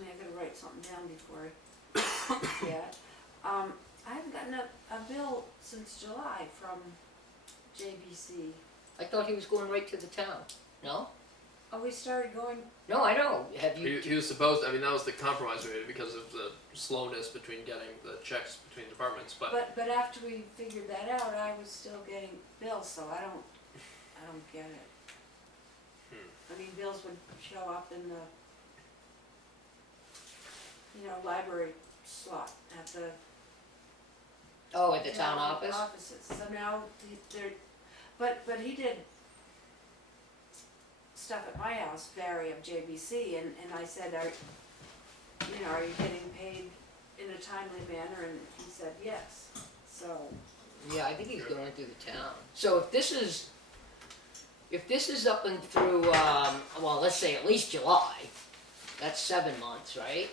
me, I gotta write something down before I, yeah. I haven't gotten a bill since July from JBC. I thought he was going right to the town, no? Oh, we started going, No, I know, have you? He was supposed, I mean, that was the compromise we made because of the slowness between getting the checks between departments, but but after we figured that out, I was still getting bills, so I don't get it. I mean, bills would show up in the, library slot at the Oh, at the town office? offices. So now they're, but he did stuff at my house, Barry of JBC, and I said, are you getting paid in a timely manner? And he said yes. So Yeah, I think he's going through the town. So if this is up and through, well, let's say at least July, that's 7 months, right?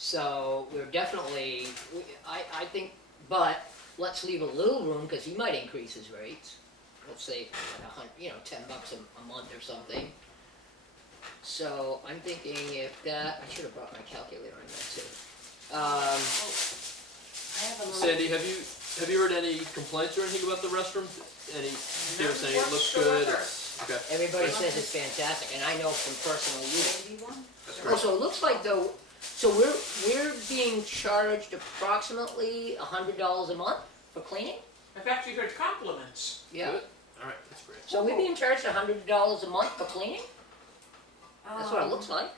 So we're definitely, I think, but let's leave a little room, because he might increase his rates. Let's say like $10 a month or something. So I'm thinking if that, I should have brought my calculator in there too. I have a little. Sandy, have you heard any complaints or anything about the restroom? Any people saying it looks good? It's, okay. Everybody says it's fantastic, and I know from personal use. Maybe one? That's Oh, great. so it looks like though, so we're being charged approximately $100 a month for cleaning? I've actually heard compliments. Yeah. Good. All right, that's great. So we're being charged $100 a month for cleaning? That's what it looks like.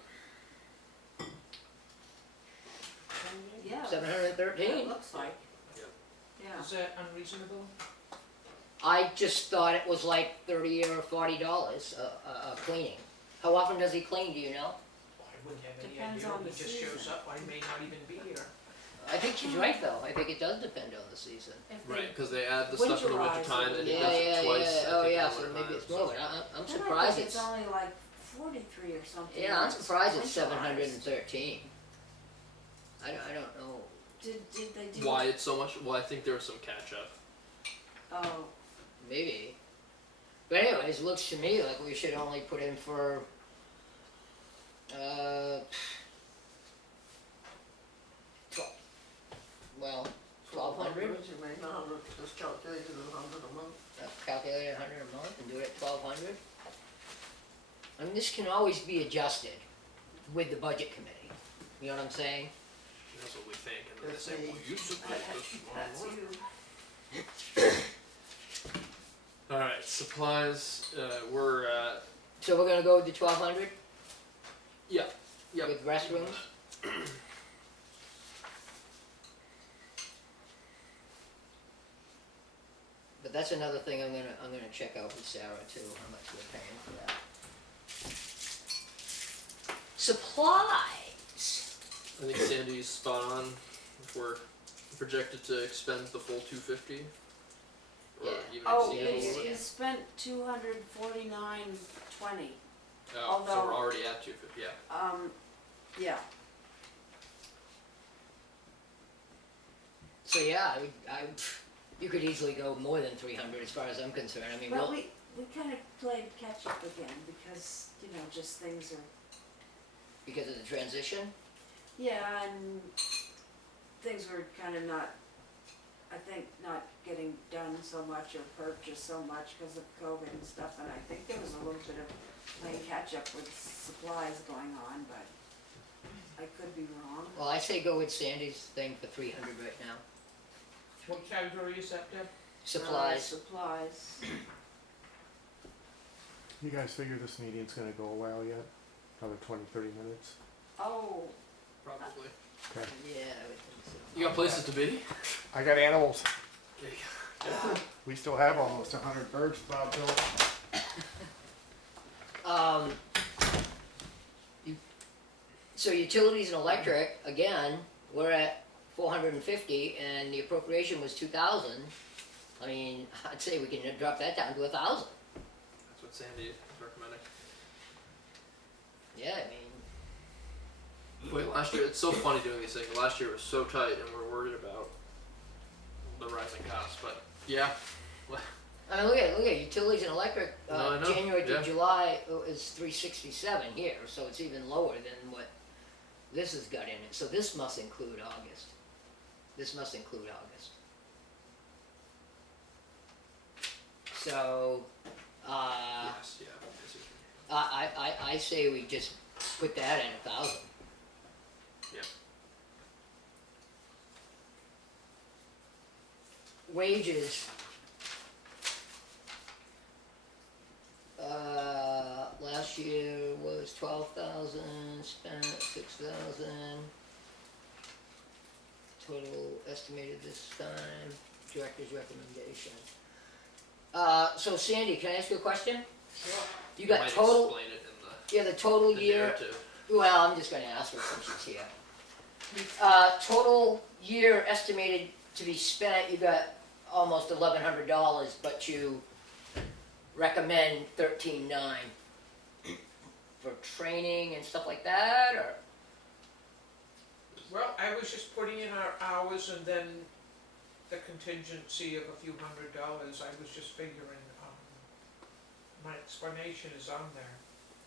Yeah. 713. It looks like. Yep. Yeah. Is that unreasonable? I just thought it was like $30 or $40 a cleaning. How often does he clean? Do you know? Well, I wouldn't have any Depends idea. on He the just season. shows up. I may not even be here. I think she's right though. I think it does depend on the season. If they- Right, because they add the stuff in the Winterize winter time it. and he Yeah, does yeah, it twice. yeah. I Oh think, yeah, in so winter maybe time, it's so- more. But I'm Then I surprised think it's. it's only like 43 or something. Yeah, I'm It's surprised it's winterized. 713. I don't know. Did they do? Why it's so much? Well, I think there was some catch up. Oh, Maybe. But anyways, it looks to me like we should only put in for, well, 1,200. Just calculated $100 a month. Calculate it 100 a month and do it at 1,200. I mean, this can always be adjusted with the budget committee. You know what I'm saying? That's what we think, and then they That's say, me. "Well, you submit this that's one." you. All right, supplies. We're So we're gonna go with the 1,200 yeah. with restrooms. But that's another thing I'm gonna check out with Sarah too, how much we're paying for that. Supplies. I think Sandy's spot on. If we're projected to expend the full 250, or Yeah. even Oh, exceed yeah, it. yeah. he spent 249.20. Oh, so Although- we're already at 250. Yeah. Yeah. So yeah, you could easily go more than 300 as far as I'm concerned. I mean, But we'll, we kind of played catch up again because, just things are, because of the transition. yeah, and things were kind of not, I think, not getting done so much or purchased so much because of COVID and stuff, and I think there was a little bit of playing catch up with supplies going on, but I could be wrong. Well, I say go with Sandy's thing for 300 right now. What category is that, Deb? Supplies. Supplies. You guys figure this meeting's gonna go a while yet? Another 20, 30 minutes? Oh, Probably. Okay. Yeah, I would think so. You got places to be? I got animals. There you go. We still have almost 100 birds, Bob built. So utilities and electric, again, we're at 450 and the appropriation was 2,000. I mean, I'd say we can drop that down to 1,000. That's what Sandy is recommending. Yeah, I mean, Wait, last year, it's so funny doing these things. Last year was so tight and we're worried about the rising costs, but yeah. I mean, look at utilities and electric, No, I know, January to yeah. July is 367 here, so it's even lower than what this has got in it, so this must include August. This must include August. So, Yes, yeah. I see. I say we just put that at 1,000. Yeah. Wages. Last year was 12,000, spent 6,000. Total estimated this time, director's recommendation. So Sandy, can I ask you a question? Sure. You got Might total, explain it in yeah, the total the year, narrative. well, I'm just gonna ask her since she's here. Total year estimated to be spent, you got almost $1,100, but you recommend 13,900 for training and stuff like that, or? Well, I was just putting in our hours and then the contingency of a few $100s. I was just figuring, my explanation is on there.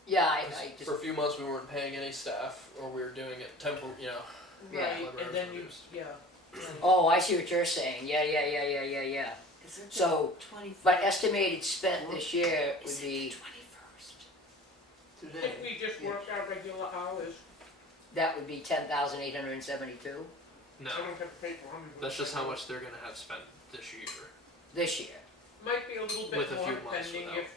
Yeah, I just, For a few months we weren't paying any staff, or we were doing it you know. Yeah. Right, Whatever and then it you, is. yeah. oh, I see what you're saying, yeah. Isn't So, the 21st? but estimated spent this year would be, 21st. If Today. we just work our regular hours, that would be 10,872 No, I don't have to pay for them. that's just how much they're gonna have spent this year. this year. Might be a little bit With a more few months depending without. if,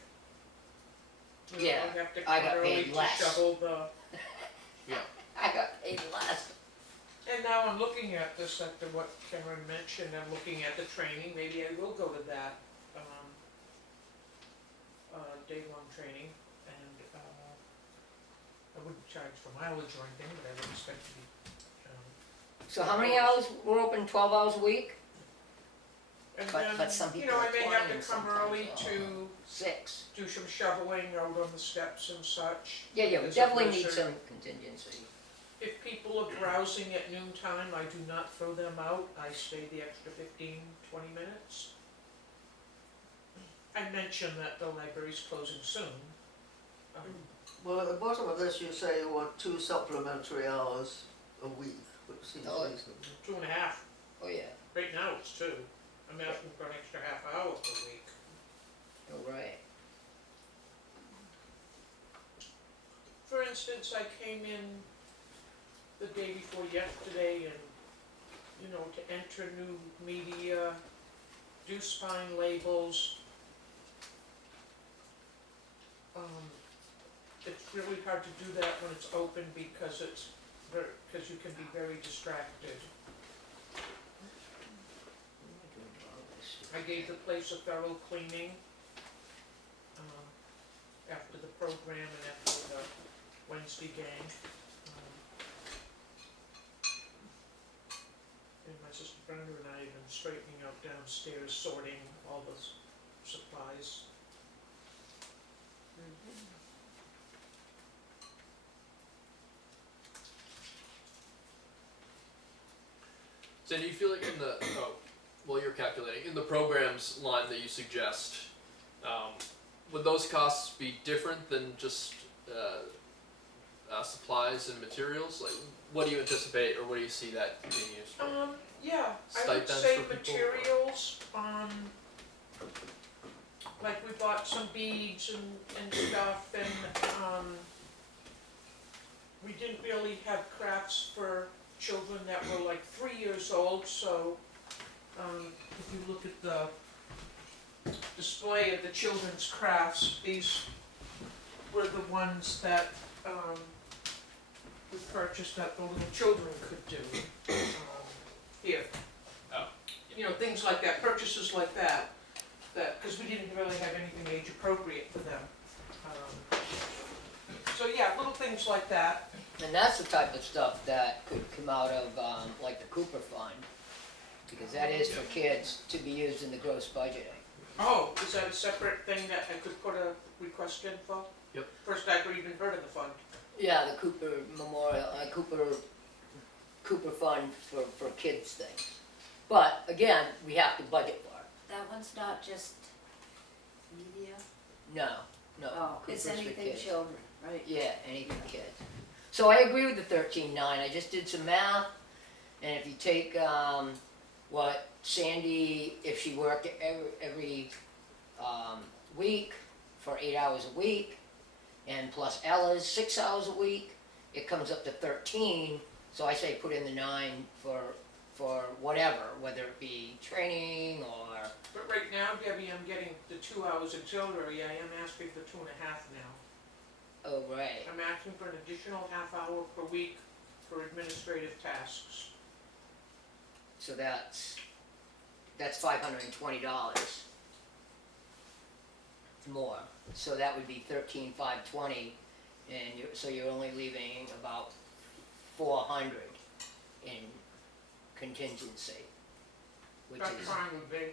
you know, Yeah, I have to I come got early paid to less. shovel the, I got paid less. and now I'm looking at this after what Karen mentioned, I'm looking at the training, maybe I will go to that, day-long training, and, I wouldn't charge for mileage or anything, but I would expect to be, So how many hours, we're open 12 hours a week? and But some then, you people know, are I may 20 have and to come sometimes, early to 6. do some shoveling out on the steps and such. Yeah, we As a definitely need blizzard. some contingency. If people are browsing at noon time, I do not throw them out, I stay the extra 15, 20 minutes. I mentioned that the library's closing soon. Well, at the bottom of this, you say you want 2 supplementary hours a week, which seems Oh. reasonable. 2.5, Oh, yeah, right now it's 2. I'm asking for an extra half hour per week. oh, right. For instance, I came in the day before yesterday and, you know, to enter new media, do spine labels. It's really hard to do that when it's open because because you can be very distracted. I gave the place a thorough cleaning, after the program and after the Wednesday game. And my sister Brenda and I have been straightening out downstairs, sorting all the supplies. So do you feel like in the well, you're calculating in the programs line that you suggest, would those costs be different than just supplies and materials? Like, what do you anticipate, or what do you see that being used for? Yeah, I would Stipends say for people, or- materials, like we bought some beads and stuff, and, we didn't really have crafts for children that were like 3 years old, so, if you look at the display of the children's crafts, these were the ones that, we purchased that the little children could do. Here. Oh, You know, things like that, purchases like that, because we didn't really have anything age appropriate for them. So yeah, little things like that. And that's the type of stuff that could come out of, like the Cooper Fund, because that is for kids to be used in the gross budgeting. Oh, is that a separate thing that I could put a request in for? Yep. First I've even heard of the fund. Yeah, the Cooper Memorial, Cooper Fund for kids things. But again, we have to budget for it. That one's not just media? No, no. Oh, it's Coopers for anything kids. children, right? Yeah, anything kids. So I agree with the 13.9. I just did some math, and if you take what Sandy, if she worked every week for 8 hours a week, and plus Ella's 6 hours a week, it comes up to 13. So I say put in the 9 for whatever, whether it be training or. But right now, Debbie, I'm getting the 2 hours auxiliary, I am asking for 2.5 now. Oh, right. I'm asking for an additional half hour per week for administrative tasks. So that's $520 more. So that would be 13,520, and so you're only leaving about 400 in contingency, which That's is fine with me.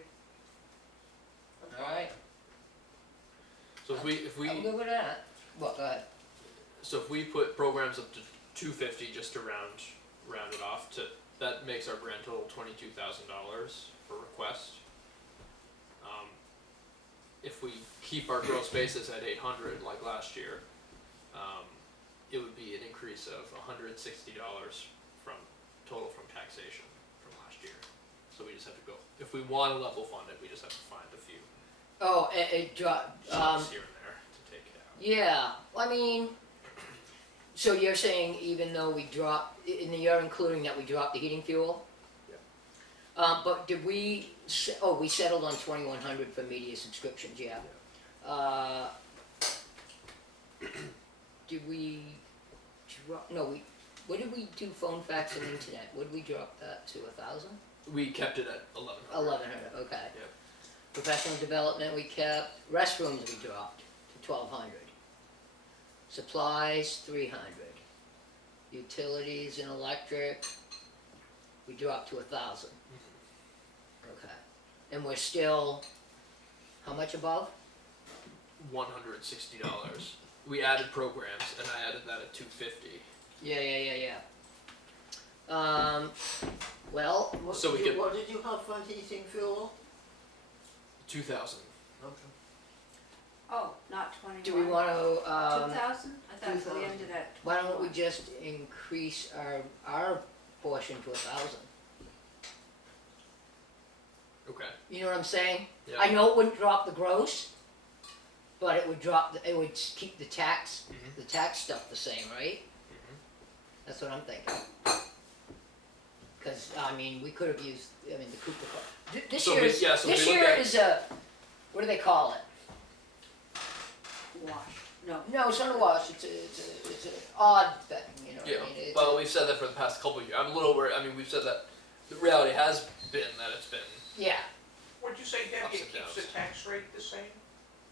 That's all fine. right. So if we I'm good with that. Well, go ahead. So if we put programs up to 250 just to round it off, that makes our grand total $22,000 for request. If we keep our gross basis at 800 like last year, it would be an increase of $160 from total from taxation from last year. So we just have to go. If we want to level fund it, we just have to find a few Oh, it dropped. chunks here and there to take it out. Yeah, I mean, so you're saying even though we dropped, you're including that we dropped the heating fuel? Yeah. But did we, we settled on 2,100 for media subscriptions, yeah. Did we drop, no, what did we do, phone, fax, and internet? What did we drop that to, 1,000? We kept it at 1100. 1,100, okay. Yep. Professional development we kept, restrooms we dropped to 1,200. Supplies, 300. Utilities and electric, we dropped to 1,000. Okay. And we're still, how much above? $160. We added programs, and I added that at 250. Yeah. Well, What So did we you, get- what did you have for heating fuel? 2,000. Okay. Oh, not 21. do we want to, 2,000? I thought 2,000. we ended at 21. why don't we just increase our portion to 1,000? Okay. You know what I'm saying? Yeah. I know it wouldn't drop the gross, but it would it would keep the tax, Mhm. the tax stuff the same, right? That's what I'm thinking. Because, I mean, we could have used, the Cooper card. This So we- year's, yeah, so this we look year at- is what do they call it? Wash. No. No, it's not a wash, it's an odd thing, you know what Yeah. I mean? It's Well, we've said that for the past couple of years. I'm a little worried. I mean, we've said that the reality has been that it's been. yeah, What'd you say, Debbie, Ups it and keeps the downs. tax rate the same?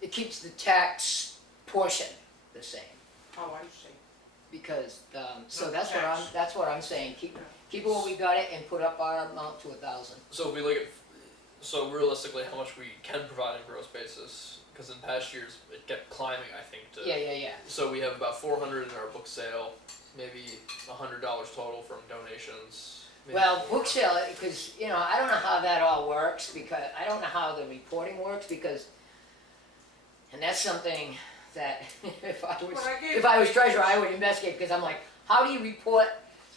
it keeps the tax portion the same. Oh, I see. Because, so Not that's tax. what I'm saying, keep it where we got it and put up our amount to 1,000. So if we look at, so realistically, how much we can provide in gross basis, because in past years it kept climbing. I think to. Yeah. So we have about 400 in our book sale, maybe $100 total from donations. Maybe Well, more. book sale, because, I don't know how that all works, because I don't know how the reporting works, because, and that's something that if I was treasurer, I would investigate, because I'm like, how do you report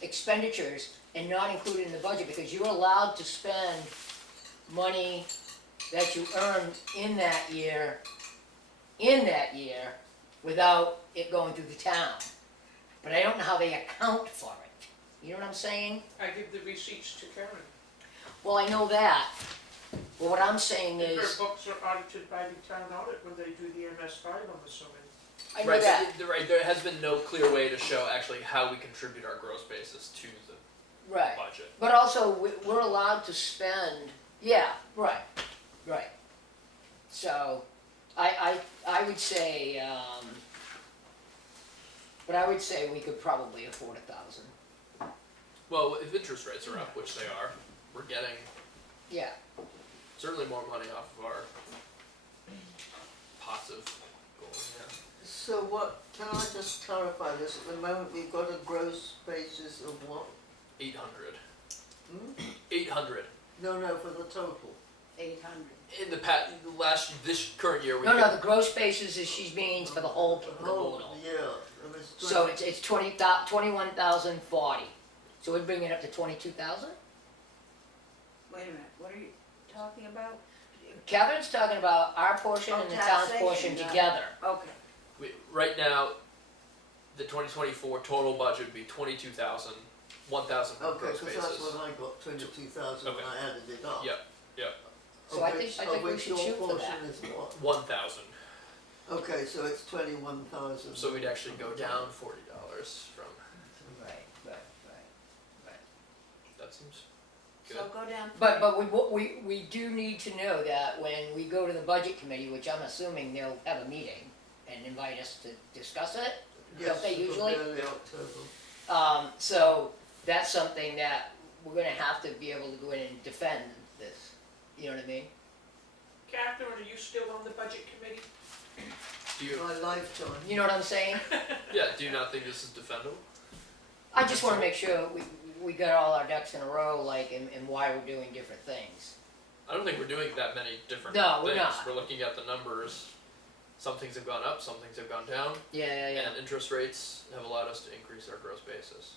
expenditures and not include it in the budget? Because you're allowed to spend money that you earn in that year, without it going through the town. But I don't know how they account for it. You know what I'm saying? I give the receipts to Karen. Well, I know that, but what I'm saying Her is, books are audited by the town audit when they do the MS5, I'm assuming. I know Right, that, right. There has been no clear way to show actually how we contribute our gross basis to the right. budget. But also, we're allowed to spend, yeah, right. So, I would say, but I would say we could probably afford 1,000. Well, if interest rates are up, which they are, we're getting Yeah, certainly more money off of our pots of gold. Yeah. So what, can I just clarify this? At the moment, we've got a gross basis of what? 800. Hmm? 800 No, for the total. 800. In the this current year, we No, hit- the gross basis is she means for the whole, the Oh, total. yeah, it was So it's 21,040. So we'd bring it up to 22,000? Wait a minute, what are you talking about? Kevin's talking about our portion Oh, and the town's taxation, portion yeah. together. Okay, right now, the 2024 total budget would be 22,000, 1,000 Okay, gross because basis. that's when I got 22,000 when Okay. I added it up. Yep, yep, So I think we should shoot for that. Of which your portion is what? 1,000. Okay, so it's 21,000. So we'd actually go down $40 from. Right. That seems good. so go down. But we do need to know that when we go to the budget committee, which I'm assuming they'll have a meeting and invite us to discuss it, Yes, don't they it'll be usually? early October. So that's something that we're gonna have to be able to go in and defend this, you know what I mean? Catherine, are you still on the budget committee? Do you? My lifetime. You know what I'm saying? Yeah. Do you not think this is defendable? I just wanna make sure we got all our ducks in a row, like, and why we're doing different things. I don't think we're doing that many different No, we're things. not. We're looking at the numbers. Some things have gone up, some things have gone down, Yeah. and interest rates have allowed us to increase our gross basis.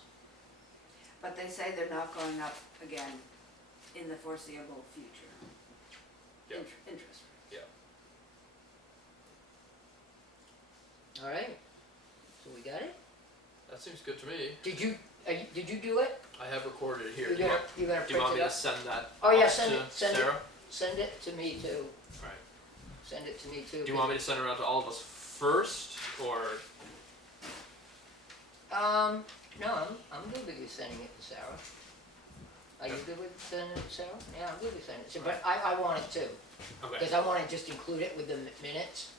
But they say they're not going up again in the foreseeable future. Yep. Interest. Alright, so we got it? That seems good to me. Did you do it? I have recorded it here. You're Do you gonna, want, you're gonna do you want print me it to up? send that Oh, yeah, off send to it, send it. Sarah? Send it to me too. Alright. Send it to me too. Do you want me to send it around to all of us first, or? No, I'm good with you sending it to Sarah. Are you good with sending it to Sarah? Yeah, I'm good with sending it to, but I want it too, Okay. because I wanna just include it with the minutes.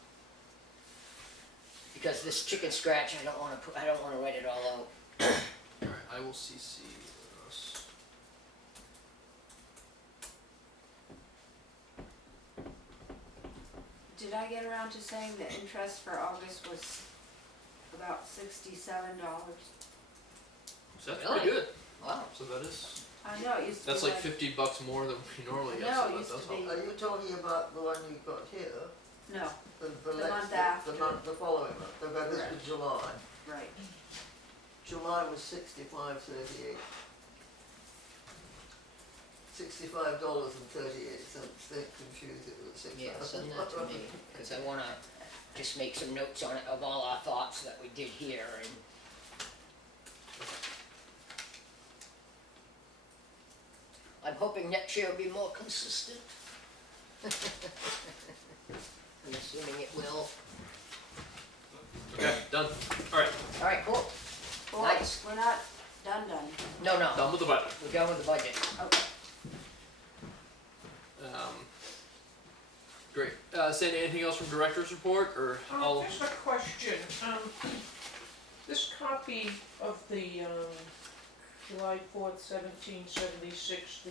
Because this chicken scratch, I don't wanna write it all out. Alright, I will CC us. Did I get around to saying the interest for August was about $67? So that's Really? pretty good. Wow. So that is, I know, it used to be that's like $50 more than we normally get, No, so it that used does to help. be- Are you talking about the one you got here? No, The The next, month after. the following month? Okay, this was July. right. July was 65.38. $65.38. They confused it with $6. Yeah, send that to me, cause I wanna just make some notes on it of all our thoughts that we did here and. I'm hoping next year will be more consistent. I'm assuming it will. Okay, done. Alright, Alright, cool. Well, Nice. we're not done. No, done with the budget. we're done with the budget. Okay. Great. Sandy, anything else from director's report, or all? Just a question, this copy of the, July 4th, 1776, the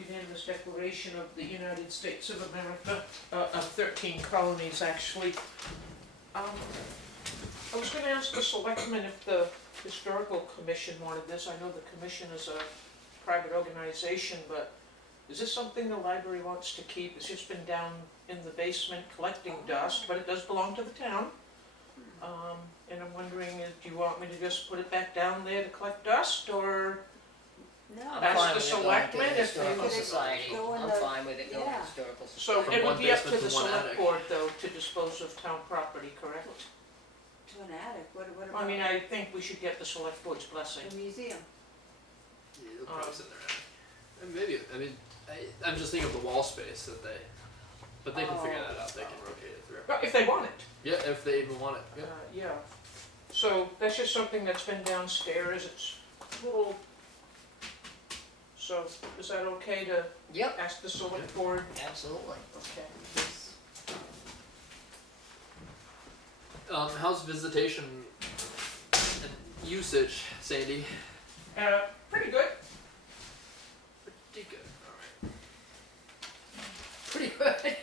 unanimous declaration of the United States of America, of 13 colonies actually. I was gonna ask the selectmen if the historical commission wanted this. I know the commission is a private organization, but is this something the library wants to keep? It's just been down in the basement collecting dust, but it does belong to the town. And I'm wondering, do you want me to just put it back down there to collect dust, or? No. I'm Ask fine the with it going to selectmen the if they historical would- society. Go in I'm the- fine with it going to yeah. the historical So society. From it would one be up to basement the to one select attic. board, though, to dispose of town property, correct? To an attic, what about? I mean, I think we should get the select board's blessing. The museum. Yeah, it'll probably sit there. And maybe, I mean, I'm just thinking of the wall space that they, but they can figure that out. They can rotate it through. Well, if they want it. Yeah, if they even want it. Yeah. Yeah. So that's just something that's been downstairs, it's a little, so is that okay to Yep, ask the select board? absolutely. Okay. How's visitation and usage, Sandy? Pretty good. Pretty good. All right. Pretty good.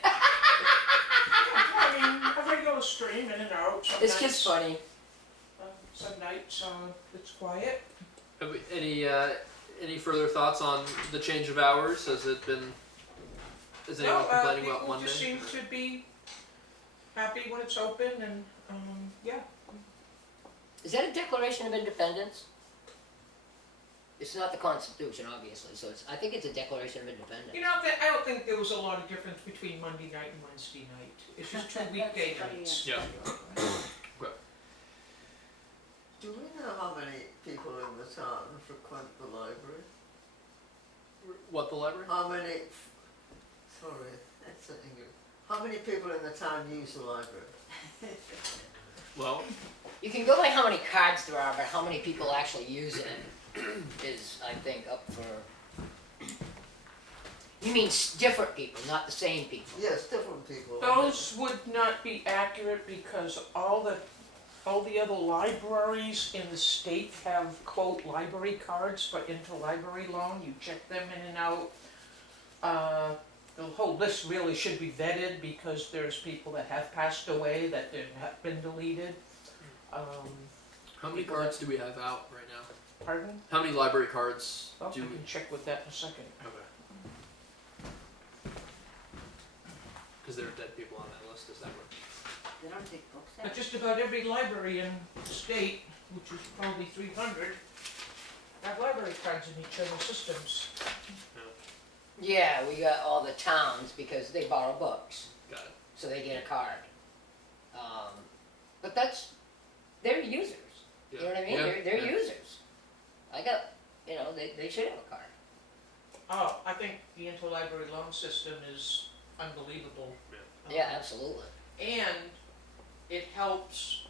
I mean, a regular stream in and out, some It's nights. just funny. Some nights, it's quiet. Have we, any further thoughts on the change of hours? Has it been Is anyone complaining about People Monday? just seem to be happy when it's open and, yeah. Is that a Declaration of Independence? It's not the Constitution, obviously, so I think it's a Declaration of Independence. You know, I don't think there was a lot of difference between Monday night and Wednesday night. It's just two weekday nights. Yeah. Do we know how many people in the town frequent the library? What, the library? How many, sorry, that's an English. How many people in the town use the library? Well, You can go by how many cards there are, but how many people actually use it is, I think, up for... You mean different people, not the same people. Yes, different people. Those would not be accurate because all the other libraries in the state have, quote, library cards for interlibrary loan. You check them in and out. The whole list really should be vetted because there's people that have passed away that have been deleted. how many cards do we have out right now? Pardon? How many library cards Oh, I do we? can check with that in a second. Okay. Because there are dead people on that list, is that what? They don't take books out. But just about every library in the state, which is probably 300, have library cards in each other's systems. Yeah, we got all the towns because they borrow books, Got it. so they get a card. But they're users. You know what I mean? Yeah. They're Yeah. users. I got, they should have a card. Oh, I think the interlibrary loan system is unbelievable. Yeah, absolutely. And it helps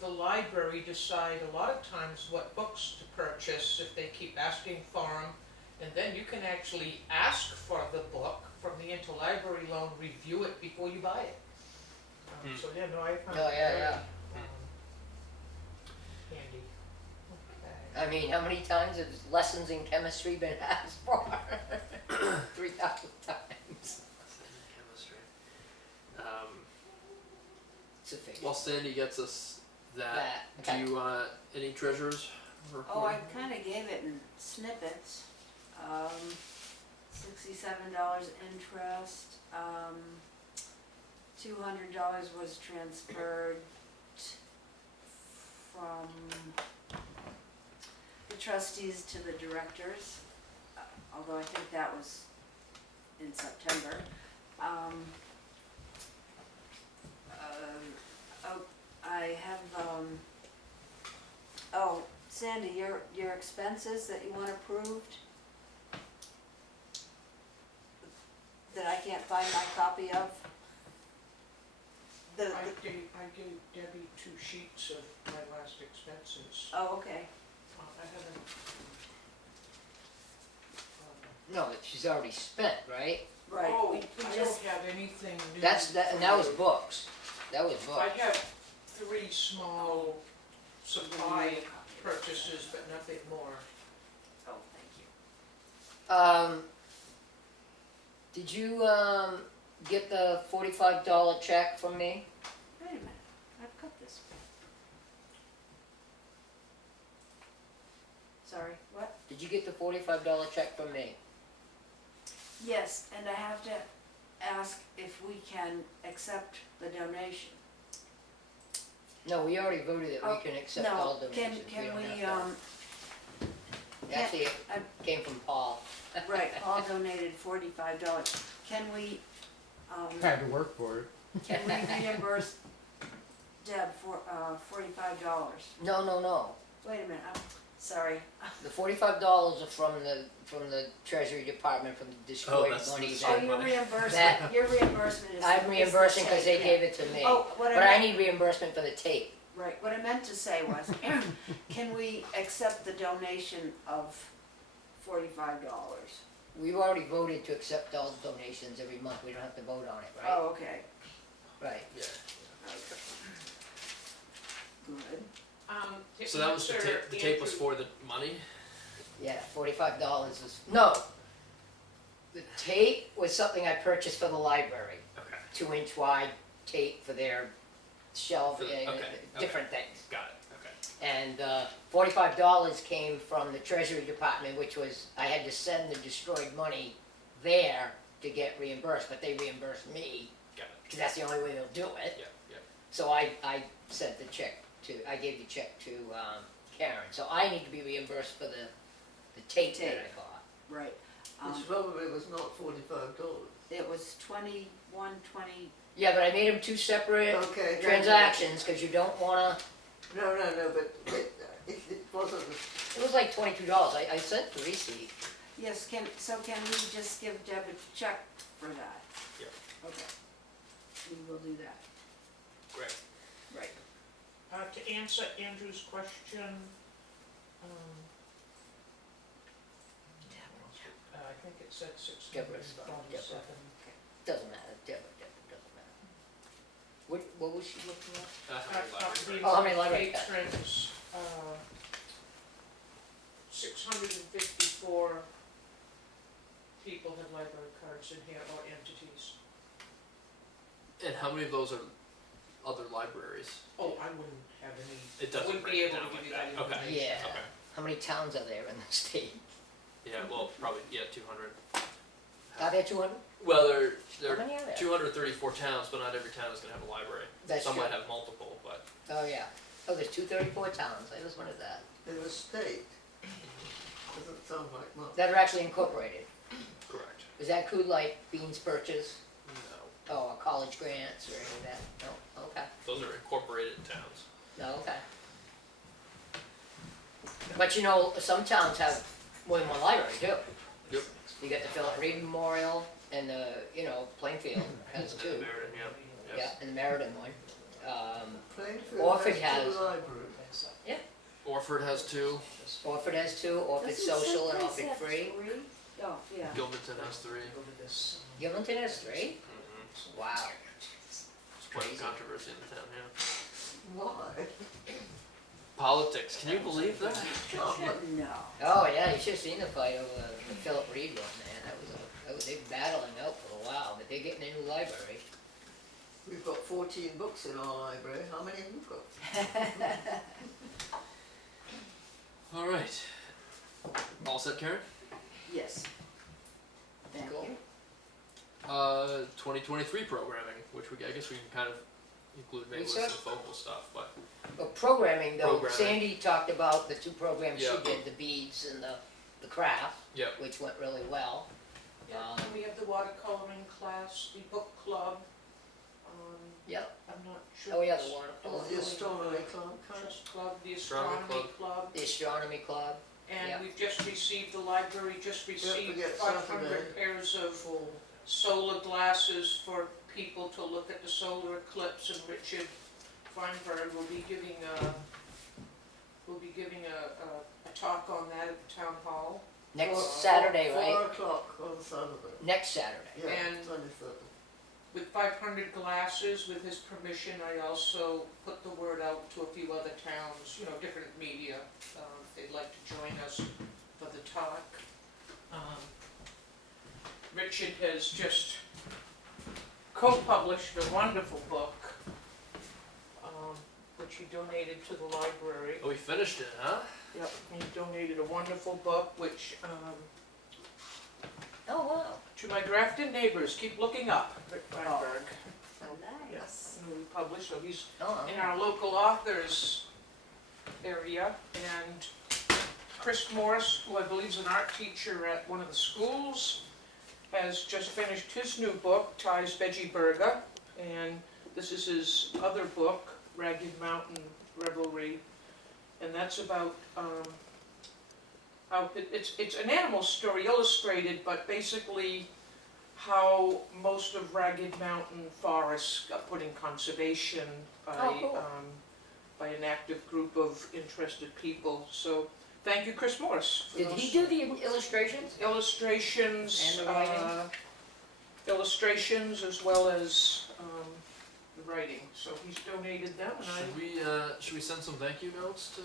the library decide a lot of times what books to purchase if they keep asking for them. And then you can actually ask for the book from the interlibrary loan, review it before you buy it. So yeah, no, I found Oh, it yeah, very, yeah. handy. Okay. I mean, how many times have lessons in chemistry been asked for? 3,000 times. Chemistry. It's a figure. While Sandy gets us that, Okay. do you want any treasures report? Oh, I kinda gave it in snippets. $67 interest, $200 was transferred from the trustees to the directors, although I think that was in September. I have, oh, Sandy, your expenses that you want approved, that I can't find my copy of. The, I gave Debbie 2 sheets of my last expenses. oh, okay, I haven't. No, but she's already spent, right? right, Oh, we I just, don't have anything new. And that was books. That was I books. have 3 small supply purchases, but nothing more. oh, thank you. Did you, get the $45 check from me? Wait a minute, I've got this. Sorry, what? Did you get the $45 check from me? Yes, and I have to ask if we can accept the donation. No, we already voted that Oh, we can accept all No, donations. can don't we, have to- Actually, it I- came from Paul. right, Paul donated $45. Can we, Had to work for it. can we reimburse Deb for, $45? No. Wait a minute, I'm sorry. The $45 are from the Treasury Department, from the destroyed that's money. the Oh, that your money. reimbursement, your reimbursement is. I'm reimbursing because they gave it to me. Oh, what But I meant- need reimbursement for the tape. Right, what I meant to say was, can we accept the donation of $45? We've already voted to accept all donations every month. We don't have to vote on it, right? Oh, okay, Right. Yeah. good. So that was the tape. The tape was for the money. Yeah, $45 is, no. The tape was something I purchased for the library. Okay. 2-inch wide tape for their shelf, For the- okay, different things. Got it. Okay. And $45 came from the Treasury Department, which was, I had to send the destroyed money there to get reimbursed, but they reimbursed me, Got it. because that's the only way they'll do it. Yeah, yeah. So I sent the check to, I gave the check to, Karen, so I need to be reimbursed for the tape that I bought. Right. Which probably was not $45. It was 21, 20, Yeah, but I made them two separate Okay. transactions, because you don't wanna, No, but it wasn't, it was like $22, I sent the receipt. yes, can we just give Deb a check for that? Yeah. Okay. We will do that. Great. Right. To answer Andrew's question, I think it said Deborah's fine, Deborah. Doesn't matter, Deborah, doesn't matter. What was she looking at? How many libraries? Oh, how many libraries? Patrons, 654 people had library cards in here, or entities. And how many of those are other libraries? Oh, I wouldn't have any. It doesn't Wouldn't break be it able down to give like you that. that Okay. information. Yeah. Okay. How many towns are there in the state? Yeah, well, probably, 200. Are there 200? Well, How there are many are there? 234 towns, but not every town is gonna have a library. That's Some true. might have multiple, but Oh, yeah. Oh, there's 234 towns, I just wondered that. in a state. Doesn't sound like much. That are actually incorporated. correct. Does that include like Beans Purchase? No, Oh, or college grants or any of that? No, okay. those are incorporated towns. No, okay. But you know, some towns have more than one library too. Yep. You got the Philip Reed Memorial and the, Plainfield has And two. Meriden, yeah. Yeah, and the Meriden one. Plainfield Orford has two has- libraries. Orford has 2. Orford has two, Orford Doesn't Social and someplace Orford have Free. 3? Oh, yeah. Gilmanton has 3. Gilmanton has 3? Wow. There's quite a controversy in the town, yeah. Why? Politics, can you believe that? No. Oh yeah, you should have seen the fight over the Philip Reed one, man. That was they battling out for a while, but they're getting a new library. We've got 14 books in our library. How many have you got? All right. All set, Karen? Yes. Thank Cool. you. 2023 programming, which I guess we can kind of include maybe with Lisa? some focal stuff, but But programming though, Programming. Sandy talked about the two programs Yeah. she did, the beads and the craft, Yep. which went really well. Yeah, and we have the watercoloring class, the book club. Yep. I'm not sure. Oh yeah, the water, Oh, the astronomy club. Chess club, the Astronomy astronomy club, the astronomy club. Yeah. and we've just received, the library just received forget 500 Saturday. pairs of Full. solar glasses for people to look at the solar eclipse, and Richard Feinberg will be giving a talk on that at the town hall. Next 4 Saturday, right? 4 o'clock on Saturday. Next Saturday. Yeah, And- 23rd. With 500 glasses, with his permission, I also put the word out to a few other towns, different media, if they'd like to join us for the talk. Richard has just co-published a wonderful book, which he donated to the library. oh, we finished it, huh? Yep, he donated a wonderful book, which, Oh wow. to my Grafton neighbors, keep looking up, Rick Feinberg. Nice. Who we published, so he's Oh. in our local authors area, and Chris Morris, who I believe is an art teacher at one of the schools, has just finished his new book, Ty's Veggie Burger, and this is his other book, Ragged Mountain Revelry, and that's about how it's an animal story illustrated, but basically how most of Ragged Mountain forests got put in conservation by, Oh, cool. by an active group of interested people. So thank you, Chris Morris. for Did those he do the illustrations? illustrations? And the writing? Illustrations as well as the writing. So he's donated them, and Should we send some thank you notes to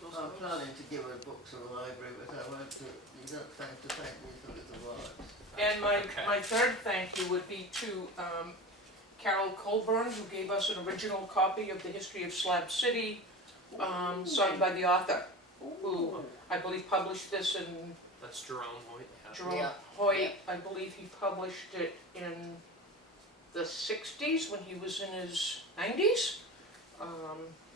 those I'm folks? planning to give a book to the library, but I won't do it. You don't have to thank me till it arrives. And my, Okay. my third thank you would be to Carol Colburn, who gave us an original copy of the history of Slab City, signed by the author, who I believe published this in That's Jerome Hoyt, yeah. Jerome Yeah, Hoyt, yeah. I believe he published it in the 60s when he was in his 90s.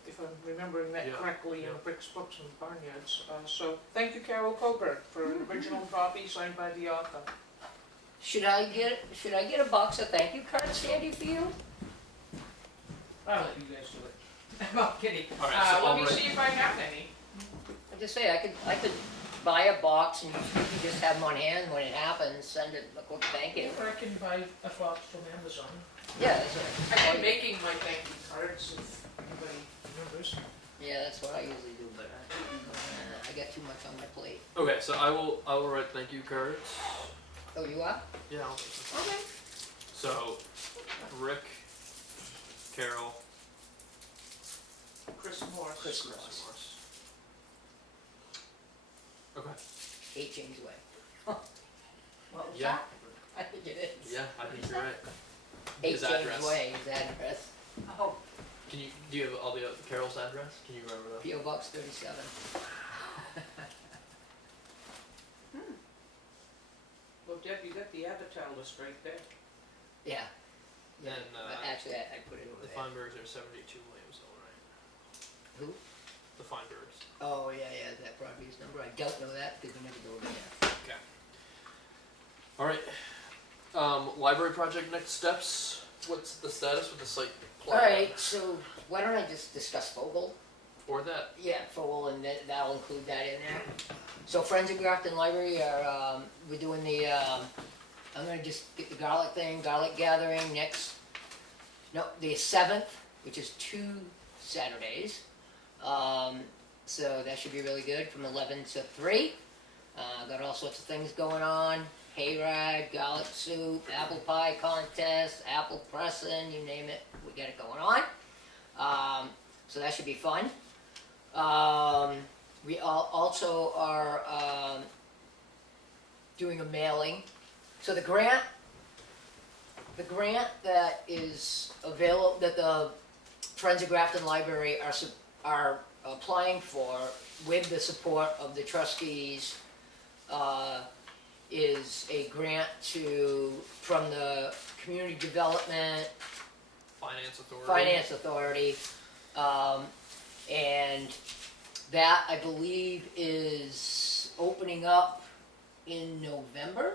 If I'm remembering that Yeah, correctly, in yeah. Bricks, Books and Barnyards. So thank you, Carol Coburn, for an original copy signed by the author. Should I get a box of thank you cards, Sandy, for you? I'll let you guys do it. I'm kidding. All right, so Let I'll me write- see if I have any. I just say I could buy a box and you just have them on hand when it happens. Send it a quick thank you. Or I can buy a box from Amazon. Yeah, that's what I've been making my thank you cards, if anybody remembers. Yeah, that's what I usually do, but I got too much on my plate. Okay, so I will write thank you cards. Oh, you are? Yeah, I'll make some. Okay. So, Rick, Carol, Chris Morris. Chris Chris, Morris. Morris. Okay. 8 James Way. What was Yeah. that? I think it is. Yeah, I think you're right. 8 His James address. Way, his address. Oh, Do you have all the Carol's address? Can you remember that? P.O. Box 37. well, Deb, you got the avatar list right there. Yeah. Yeah. And, Actually, I put it over The there. Feinbergs are 72 Williamsville, right? Who? The Feinbergs. Oh, yeah, is that Broadview's number? I don't know that because we never go over there. Okay. All right. Library project next steps. What's the status with the site plan? Alright, so why don't I just discuss Fogel? For that. Yeah, Fogel, and that'll include that in there. So Friends of Grafton Library are, we're doing the, I'm gonna just get the garlic gathering the 7th, which is 2 Saturdays. So that should be really good, from 11 to 3. Got all sorts of things going on. Hayride, garlic soup, apple pie contest, apple pressing, you name it, we got it going on. So that should be fun. We also are doing a mailing. So the grant that is available, that the Friends of Grafton Library are applying for, with the support of the trustees, is a grant from the Community Development Finance Authority. And that, I believe, is opening up in November,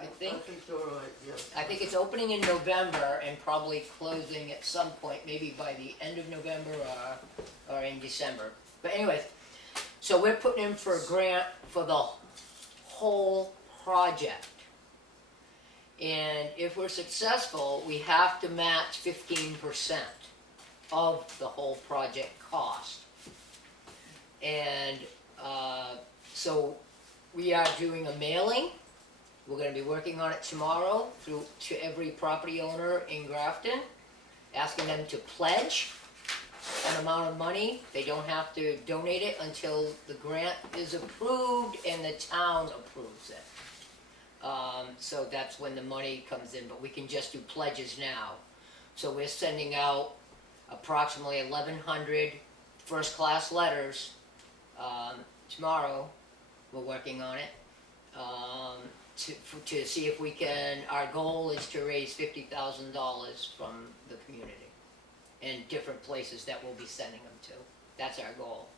I think. I think you're right, yeah. I think it's opening in November and probably closing at some point, maybe by the end of November or in December. But anyways, so we're putting in for a grant for the whole project. And if we're successful, we have to match 15% of the whole project cost. And so we are doing a mailing. We're gonna be working on it tomorrow to every property owner in Grafton, asking them to pledge an amount of money. They don't have to donate it until the grant is approved and the town approves it. So that's when the money comes in, but we can just do pledges now. So we're sending out approximately 1,100 first-class letters tomorrow. We're working on it to see if we can. Our goal is to raise $50,000 from the community and different places that we'll be sending them to. That's our goal.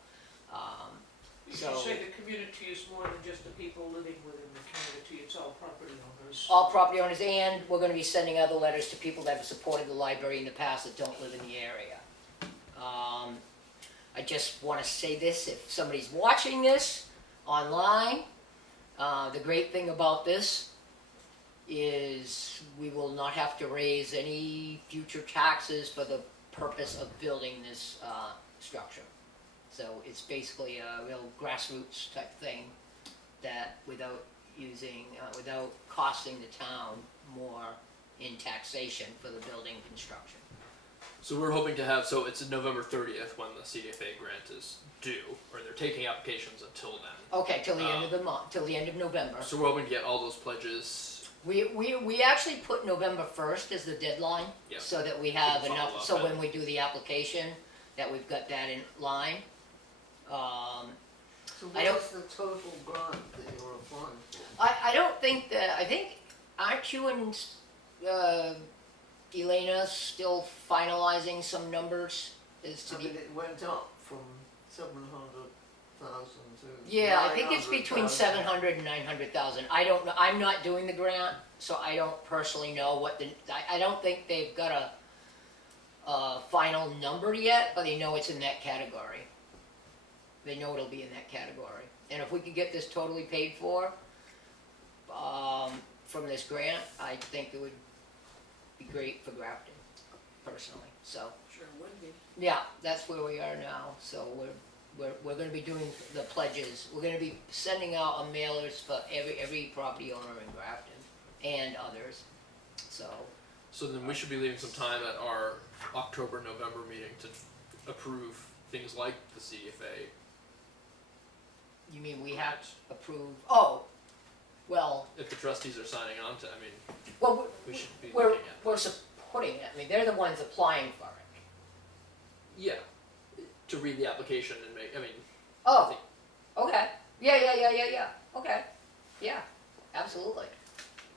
You So- should say the community is more than just the people living within the community, it's all property owners. All property owners, and we're gonna be sending other letters to people that have supported the library in the past that don't live in the area. I just wanna say this, if somebody's watching this online, the great thing about this is we will not have to raise any future taxes for the purpose of building this structure. So it's basically a real grassroots type thing that without costing the town more in taxation for the building construction. So we're hoping to have, so it's November 30th when the CDFA grant is due, or they're taking applications until then. Okay, till the end of the month, till the end of November. So we're hoping to get all those pledges. We actually put November 1st as the deadline, Yeah. so that we have We can follow enough, up so and- when we do the application, that we've got that in line. So I don't- what's the total grant that you're applying for? I don't think that, I think, aren't you and, Elena still finalizing some numbers as to I mean, the, it went up from 700,000 to yeah, I think it's 900,000. between 700 and 900,000. I don't know, I'm not doing the grant, so I don't personally know what the, I don't think they've got a final number yet, but they know it's in that category. They know it'll be in that category. And if we could get this totally paid for, from this grant, I think it would be great for Grafton, personally, so. Sure would be. Yeah, that's where we are now, so we're gonna be doing the pledges, we're gonna be sending out mailers for every property owner in Grafton, and others, so. So then we should be leaving some time at our October, November meeting to approve things like the CFA. You mean we have to approve, oh, well, If the trustees are signing on to, I mean, well, we should be we're, looking at. we're supporting it, I mean, they're the ones applying for it. Yeah, to read the application and make, I mean, Oh, think- okay, yeah, okay, yeah, absolutely.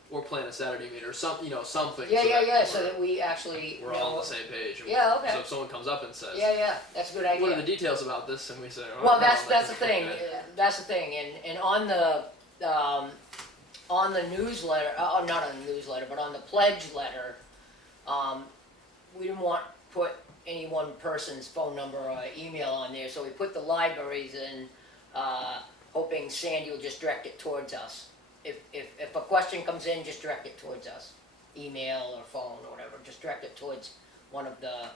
or plan a Saturday meeting or something, something. Yeah, so that we actually We're know. all on the same page. And Yeah, okay. So if someone comes up and says, Yeah, that's a good idea. what are the details about this? And we say, oh, Well, no, that's the okay. thing, and on the newsletter, not on the newsletter, but on the pledge letter, we didn't want to put any one person's phone number or email on there, so we put the libraries in, hoping Sandy will just direct it towards us. If a question comes in, just direct it towards us, email or phone or whatever, just direct it towards one of the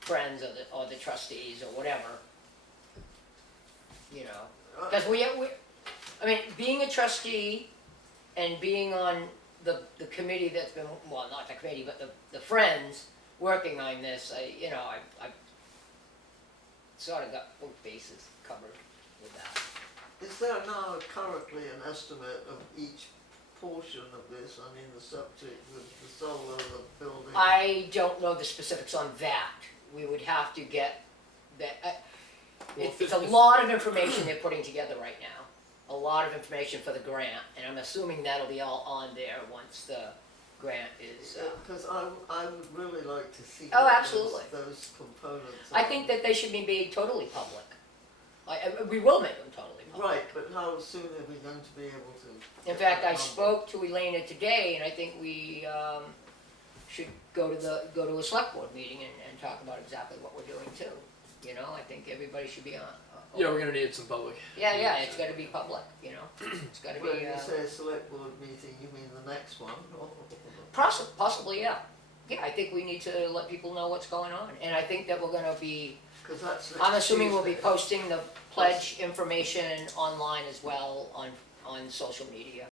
friends or the trustees or whatever. Because I mean, being a trustee and being on the committee that's been, well, not the committee, but the friends working on this, I sort of got both bases covered with that. Is there now currently an estimate of each portion of this? I mean, the septic, the solar, the building? I don't know the specifics on that. We would have to get that. Well, It's a lot of information they're putting together right now. A lot of information for the grant, and I'm assuming that'll be all on there once the grant is. Because I would really like to see Oh, absolutely. those components. I think that they should be made totally public. We will make them totally public. Right, but how soon are we going to be able to? In fact, I spoke to Elena today, and I think we should go to a select board meeting and talk about exactly what we're doing too. I think everybody should be on. Yeah, we're gonna need some public. Yeah, it's got to be public. It's got to When be. you say a select board meeting, you mean the next one? Or? Possibly, yeah. Yeah, I think we need to let people know what's going on, and I think that we're going to be. 'Cause that's I'm next assuming we'll be Tuesday. posting the pledge information online as well on social media.